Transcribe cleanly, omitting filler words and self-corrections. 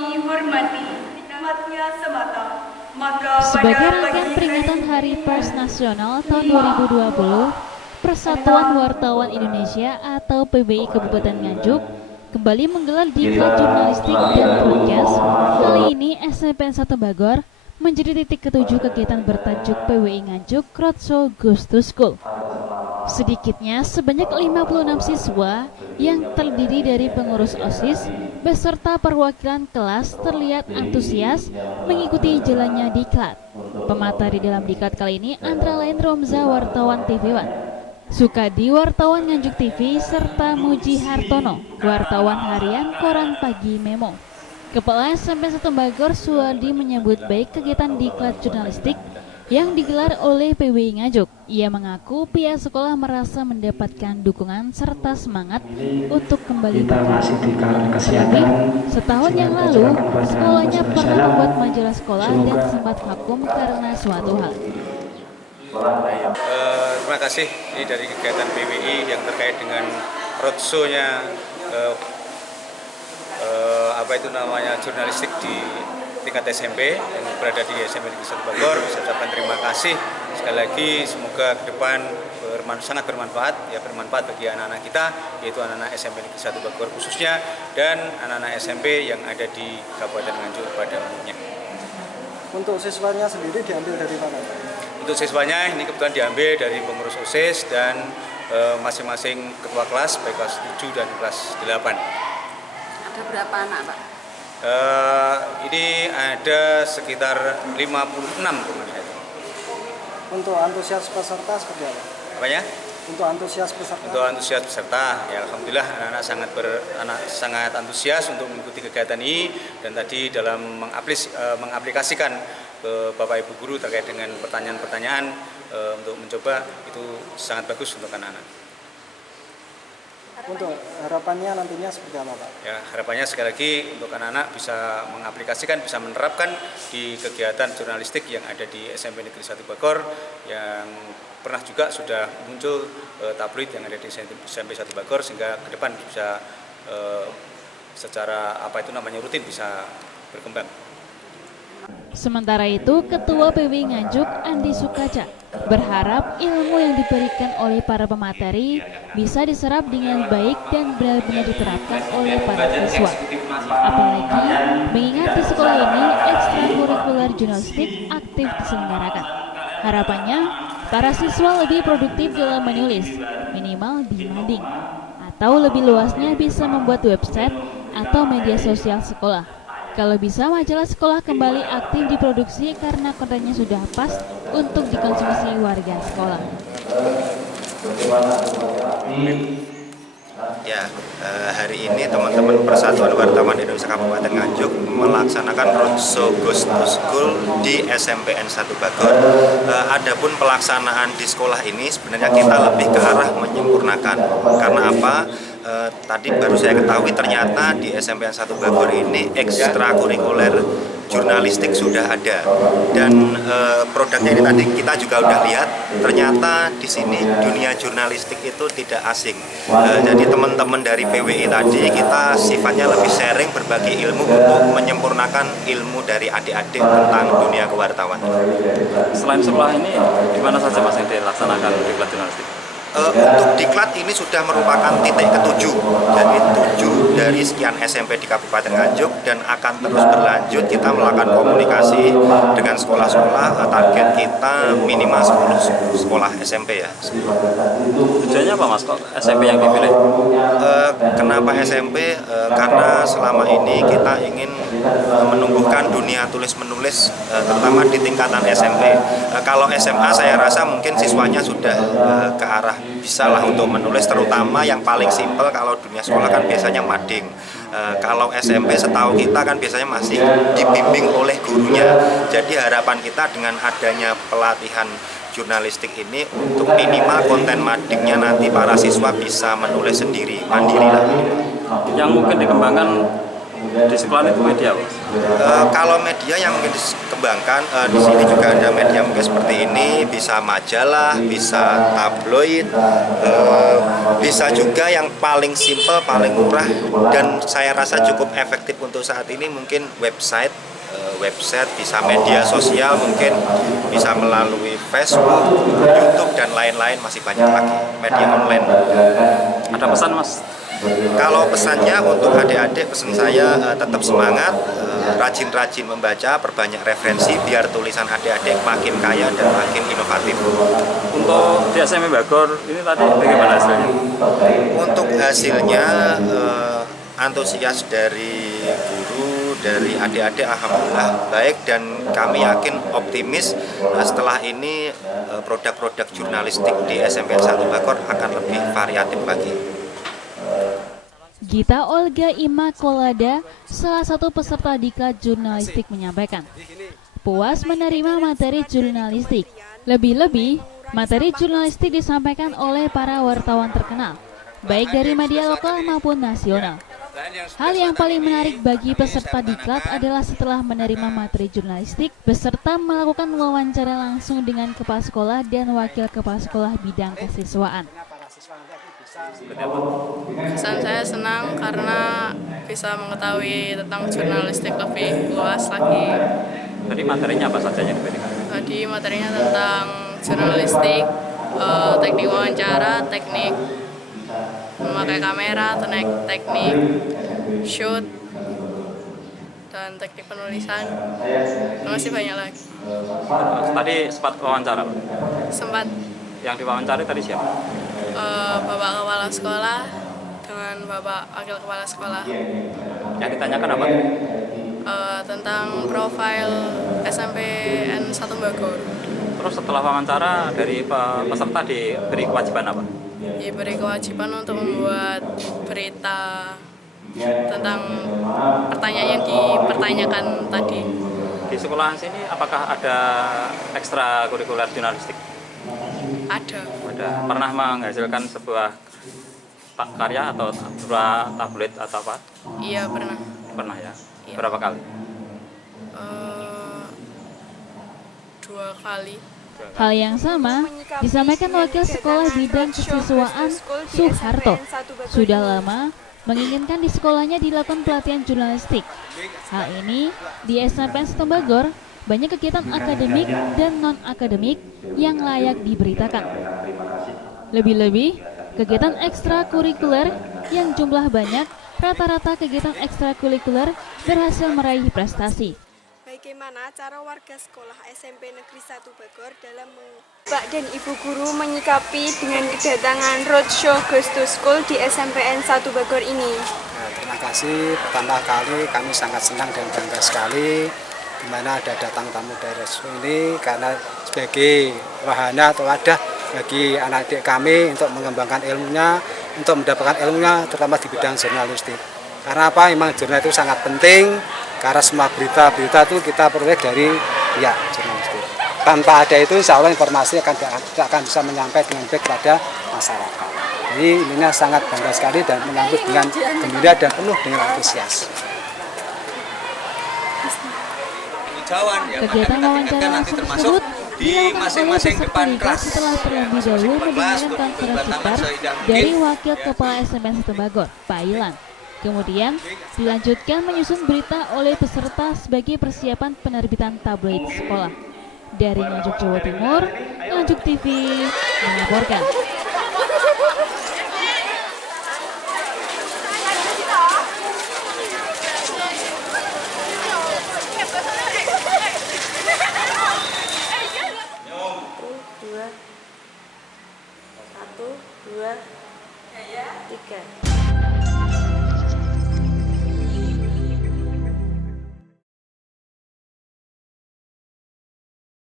kami hormati nikmatnya semata. Maka Sebagai pada rangkaian pagi peringatan Hari Pers Nasional tahun 2020, Persatuan Wartawan Indonesia atau PBI Kabupaten Nganjuk kembali menggelar diklat jurnalistik dan broadcast. Kali ini SMPN 1 Bagor menjadi titik ketujuh kegiatan bertajuk PWI Nganjuk Roadshow Goes to School. Sedikitnya sebanyak 56 siswa yang terdiri dari pengurus OSIS beserta perwakilan kelas terlihat antusias mengikuti jalannya diklat. Pemateri dalam diklat kali ini antara lain Romza wartawan TV One, Sukadi wartawan Nganjuk TV, serta Muji Hartono wartawan harian Koran Pagi Memo. Kepala SMP 1 Bagor Suwardi menyambut baik kegiatan diklat jurnalistik yang digelar oleh PWI Nganjuk. Ia mengaku pihak sekolah merasa mendapatkan dukungan serta semangat untuk kembali masih di terlebih, setahun yang lalu sekolahnya pernah membuat majalah sekolah dan sempat vakum karena suatu hal. Terima kasih ini dari kegiatan PWI yang terkait dengan roadshow-nya jurnalistik di tingkat SMP yang berada di SMP Negeri 1 Bagor. Saya ucapkan terima kasih sekali lagi, semoga ke depan sangat bermanfaat bagi anak-anak kita, yaitu anak-anak SMP Negeri 1 Bagor khususnya dan anak-anak SMP yang ada di Kabupaten Nganjuk pada umumnya. Untuk siswanya sendiri diambil dari mana? Untuk siswanya ini kebetulan diambil dari pengurus OSIS dan masing-masing ketua kelas, baik kelas 7 dan kelas 8. Ada berapa anak, Pak? Ini ada sekitar 56 teman-teman. Untuk antusias peserta seperti apa? Apanya? Untuk antusias peserta? Untuk antusias peserta, ya alhamdulillah anak-anak sangat antusias untuk mengikuti kegiatan ini, dan tadi dalam mengaplikasikan ke Bapak Ibu guru terkait dengan pertanyaan-pertanyaan untuk mencoba, itu sangat bagus untuk anak-anak. Untuk harapannya nantinya seperti apa, Pak? Ya, harapannya sekali lagi untuk anak-anak bisa mengaplikasikan, bisa menerapkan di kegiatan jurnalistik yang ada di SMP Negeri 1 Bagor, yang pernah juga sudah muncul tabloid yang ada di SMP 1 Bagor, sehingga ke depan bisa secara rutin bisa berkembang. Sementara itu, Ketua PWI Nganjuk Andi Sukaca berharap ilmu yang diberikan oleh para pemateri bisa diserap dengan baik dan benar-benar diterapkan oleh para siswa. Apalagi mengingat di sekolah ini ekstrakurikuler jurnalistik aktif diselenggarakan. Harapannya, para siswa lebih produktif dalam menulis, minimal di mading, atau lebih luasnya bisa membuat website atau media sosial sekolah. Kalau bisa, majalah sekolah kembali aktif diproduksi karena kontennya sudah pas untuk dikonsumsi warga sekolah. Ya, hari ini teman-teman Persatuan Wartawan Indonesia Kabupaten Nganjuk melaksanakan roadshow Goes to School di SMPN 1 Bagor. Adapun pelaksanaan di sekolah ini sebenarnya kita lebih ke arah menyempurnakan. Karena apa? Tadi baru saya ketahui ternyata di SMPN 1 Bagor ini ekstrakurikuler jurnalistik sudah ada, dan produknya ini tadi kita juga udah lihat, ternyata di sini dunia jurnalistik itu tidak asing. Jadi teman-teman dari PWI tadi kita sifatnya lebih sharing, berbagi ilmu untuk menyempurnakan ilmu dari adik-adik tentang dunia kewartawanan. Selain sekolah ini, di mana saja Mas yang dilaksanakan diklat jurnalistik? Untuk diklat ini sudah merupakan titik ketujuh, jadi 7 dari sekian SMP di Kabupaten Nganjuk, dan akan terus berlanjut. Kita melakukan komunikasi dengan sekolah-sekolah, target kita minimal 10 sekolah SMP ya. Tujuannya apa Mas, kok SMP yang dipilih? Kenapa SMP? Karena selama ini kita ingin menumbuhkan dunia tulis-menulis, terutama di tingkatan SMP. Kalau SMA saya rasa mungkin siswanya sudah ke arah bisalah untuk menulis, terutama yang paling simpel. Kalau dunia sekolah kan biasanya mading. Kalau SMP setahu kita kan biasanya masih dibimbing oleh gurunya. Jadi harapan kita dengan adanya pelatihan jurnalistik ini, untuk minimal konten madingnya nanti para siswa bisa menulis sendiri, mandiri lah minimal. Yang mungkin dikembangkan di sekolah itu media apa? Kalau media yang mungkin dikembangkan di sini juga ada media mungkin seperti ini, bisa majalah, bisa tabloid, bisa juga yang paling simpel, paling murah dan saya rasa cukup efektif untuk saat ini mungkin website, bisa media sosial, mungkin bisa melalui Facebook, YouTube dan lain-lain, masih banyak lagi media online. Ada pesan Mas? Kalau pesannya untuk adik-adik, pesan saya tetap semangat, rajin-rajin membaca, perbanyak referensi biar tulisan adik-adik makin kaya dan makin inovatif. Untuk di SMP Bagor ini tadi bagaimana hasilnya? Untuk hasilnya antusias dari guru, dari adik-adik alhamdulillah baik dan kami yakin optimis setelah ini produk-produk jurnalistik di SMPN 1 Bagor akan lebih variatif lagi. Gita Olga Immaculada, salah satu peserta diklat jurnalistik menyampaikan, puas menerima materi jurnalistik. Lebih-lebih, materi jurnalistik disampaikan oleh para wartawan terkenal, baik dari media lokal maupun nasional. Hal yang paling menarik bagi peserta diklat adalah setelah menerima materi jurnalistik, peserta melakukan wawancara langsung dengan kepala sekolah dan wakil kepala sekolah bidang kesiswaan. Kesan saya senang karena bisa mengetahui tentang jurnalistik lebih luas lagi. Tadi materinya apa saja yang diberikan? Tadi materinya tentang jurnalistik, teknik wawancara, teknik memakai kamera, teknik shoot, dan teknik penulisan. Masih banyak lagi. Tadi sempat wawancara, Pak? Sempat. Yang diwawancari tadi siapa? Bapak kepala sekolah dengan Bapak wakil kepala sekolah. Yang ditanyakan apa? Tentang profil SMPN 1 Bagor. Terus setelah wawancara dari peserta diberi kewajiban apa? Diberi kewajiban untuk membuat berita tentang pertanyaan yang dipertanyakan tadi. Di sekolahan sini apakah ada ekstra kurikuler jurnalistik? Ada. Pernah menghasilkan sebuah karya atau sebuah tablet atau apa? Iya pernah. Pernah ya? Iya. Berapa kali? 2 kali. Hal yang sama disampaikan wakil sekolah bidang kesiswaan Suharto. Sudah lama menginginkan di sekolahnya dilakukan pelatihan jurnalistik. Hal ini di SMPN 1 Bagor banyak kegiatan akademik dan non-akademik yang layak diberitakan. Lebih-lebih, kegiatan ekstrakurikuler yang jumlah banyak, rata-rata kegiatan ekstrakurikuler berhasil meraih prestasi. Bagaimana cara warga sekolah SMP Negeri 1 Bagor dalam Pak dan Ibu Guru menyikapi dengan kedatangan roadshow Ghost to School di SMPN 1 Bagor ini? Terima kasih, pertama kali kami sangat senang dan bangga sekali di mana ada datang tamu dari roadshow ini karena sebagai wahana atau wadah bagi anak-adik kami untuk mengembangkan ilmunya, untuk mendapatkan ilmunya terutama di bidang jurnalistik. Karena apa? Memang jurnal itu sangat penting karena semua berita-berita itu kita peroleh dari pihak jurnalistik. Tanpa ada itu insya Allah informasi tidak akan bisa menyampaikan dengan baik kepada masyarakat. Jadi ini sangat bangga sekali dan menyambut dengan gembira dan penuh dengan antusias. Kegiatan wawancara langsung tersebut dilakukan oleh peserta diklat setelah terlebih dahulu mendengarkan konferensi pers dari wakil kepala SMPN 1 Bagor, Pak Ilan. Kemudian dilanjutkan menyusun berita oleh peserta sebagai persiapan penerbitan tabloid sekolah. Dari Nganjuk, Jawa Timur, Nganjuk TV melaporkan. Satu, dua, tiga.